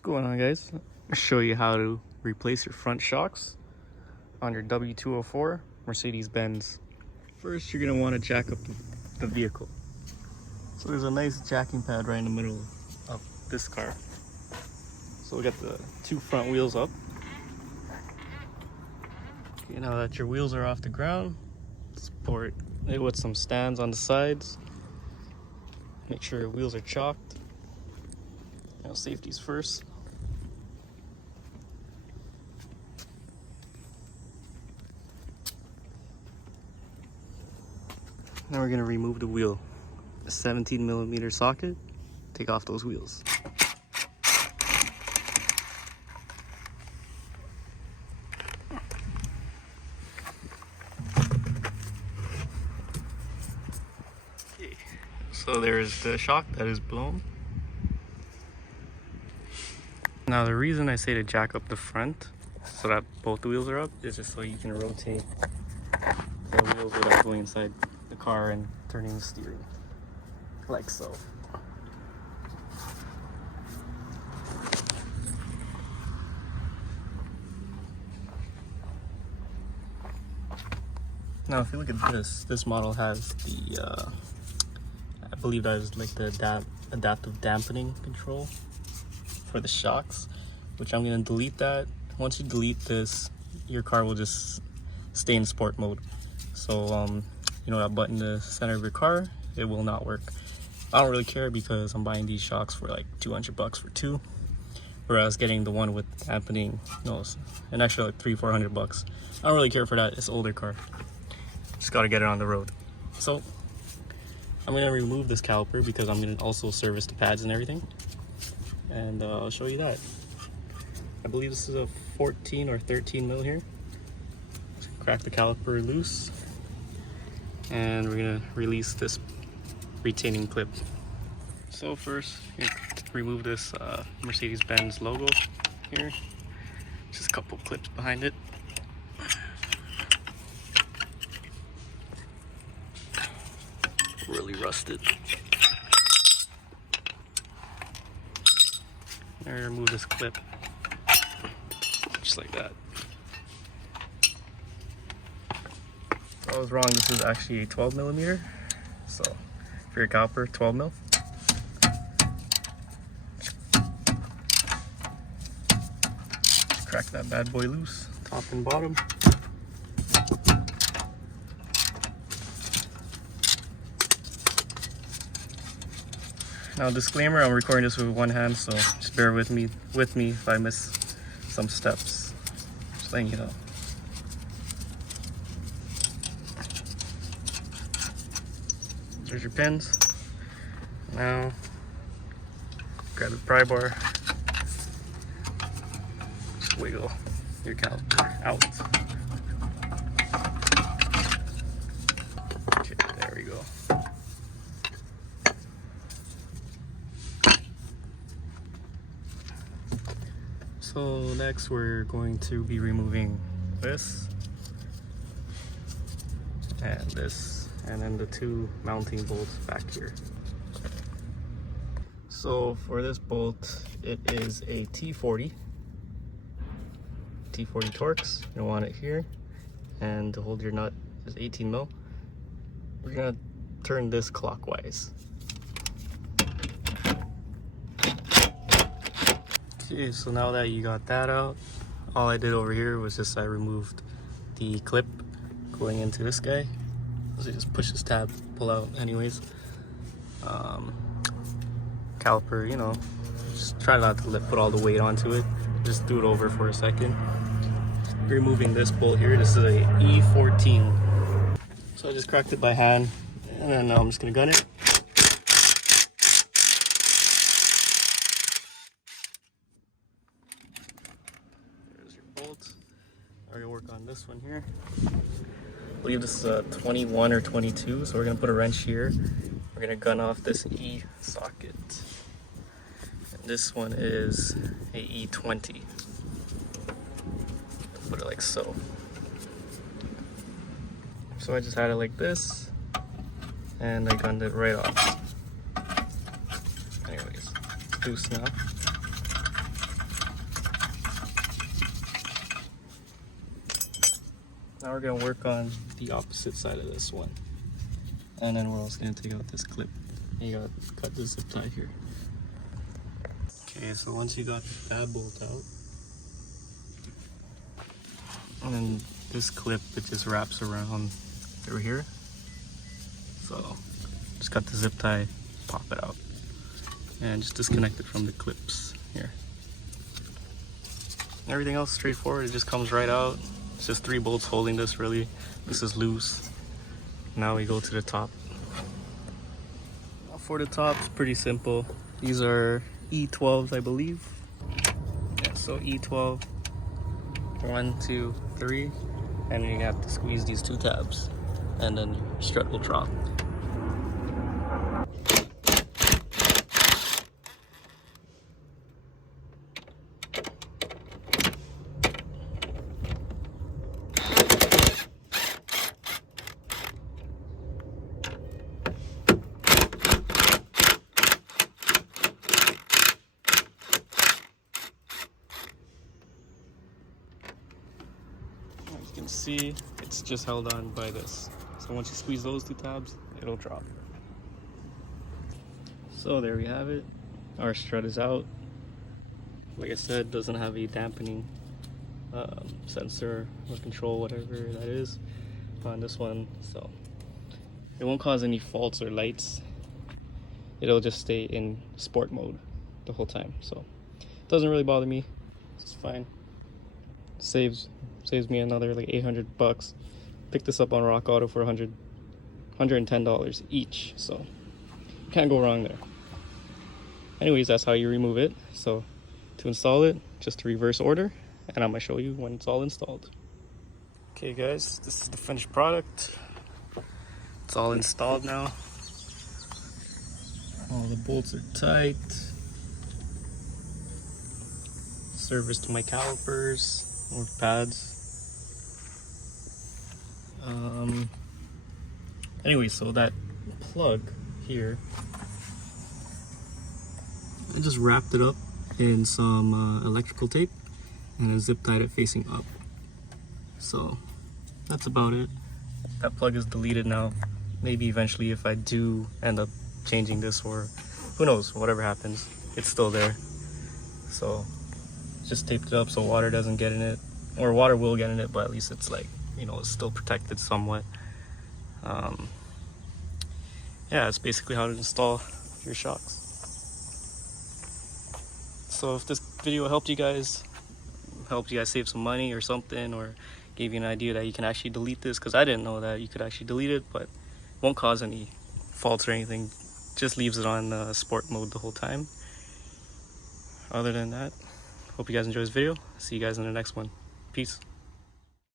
What's going on, guys? I'll show you how to replace your front shocks on your W204 Mercedes-Benz. First, you're going to want to jack up the vehicle. So there's a nice jacking pad right in the middle of this car. So we got the two front wheels up. Okay, now that your wheels are off the ground, support it with some stands on the sides. Make sure your wheels are chalked. Now, safety's first. Now we're gonna remove the wheel. A 17mm socket. Take off those wheels. Okay, so there's the shock that is blown. Now the reason I say to jack up the front so that both the wheels are up is just so you can rotate the wheels without going inside the car and turning the steering, like so. Now if you look at this model has the, I believe that is like the adaptive dampening control for the shocks, which I'm going to delete that. Once you delete this, your car will just stay in sport mode. So you know that button in the center of your car, it will not work. I don't really care because I'm buying these shocks for like 200 bucks for two, whereas getting the one with dampening, an extra like 300-400 bucks. I don't really care for that. It's an older car, just got to get it on the road. So I'm going to remove this caliper because I'm going to also service the pads and everything, and I'll show you that. I believe this is a 14 or 13 mil here. Crack the caliper loose, and we're gonna release this retaining clip. So first, remove this Mercedes-Benz logo here. Just a couple clips behind it. Really rusted. And remove this clip, just like that. I was wrong, this is actually a 12mm. So for your caliper, 12 mil. Just crack that bad boy loose, top and bottom. Now disclaimer, I'm recording this with one hand, so just bear with me if I miss some steps. Just letting you know. There's your pins. Now grab the pry bar, just wiggle your caliper out. Okay, there we go. So next we're going to be removing this and this, and then the two mounting bolts back here. So for this bolt, it is a T40 Torx. You want it here, and to hold your nut is 18 mil. We're gonna turn this clockwise. Okay, so now that you got that out, all I did over here was just I removed the clip going into this guy. So you just push this tab, pull out anyways. Caliper, just try not to put all the weight onto it. Just do it over for a second. Removing this bolt here, this is a E14. So I just cracked it by hand, and then I'm just gonna gun it. There's your bolt. I'm gonna work on this one here. I believe this is a 21 or 22, so we're gonna put a wrench here. We're gonna gun off this E socket. And this one is a E20. Put it like so. So I just had it like this, and I gunned it right off. Anyways, loose now. Now we're gonna work on the opposite side of this one. And then we're also gonna take out this clip. And you gotta cut the zip tie here. Okay, so once you got that bolt out, and then this clip, it just wraps around over here. So just cut the zip tie, pop it out, and just disconnect it from the clips here. Everything else straightforward, it just comes right out. It's just 3 bolts holding this really. This is loose. Now we go to the top. For the top, it's pretty simple. These are E12s, I believe. Yeah, so E12, 1, 2, 3, and then you have to squeeze these 2 tabs, and then your strut will drop. You can see it's just held on by this. So once you squeeze those 2 tabs, it'll drop. So there we have it. Our strut is out. Like I said, doesn't have a dampening sensor or control, whatever that is, on this one. So it won't cause any faults or lights. It'll just stay in sport mode the whole time. So it doesn't really bother me. It's fine. Saves me another like $800. Picked this up on Rock Auto for $110 each, so can't go wrong there. Anyways, that's how you remove it. So to install it, just reverse order, and I'm gonna show you when it's all installed. Okay guys, this is the finished product. It's all installed now. All the bolts are tight. Service to my calipers or pads. Anyway, so that plug here, I just wrapped it up in some electrical tape and I zip tied it facing up. So that's about it. That plug is deleted now. Maybe eventually if I do end up changing this, or who knows, whatever happens, it's still there. So just taped it up so water doesn't get in it, or water will get in it, but at least it's like, you know, it's still protected somewhat. Yeah, it's basically how to install your shocks. So if this video helped you guys save some money or something, or gave you an idea that you can actually delete this, because I didn't know that you could actually delete it, but it won't cause any faults or anything, just leaves it on sport mode the whole time. Other than that, hope you guys enjoy this video. See you guys in the next one. Peace.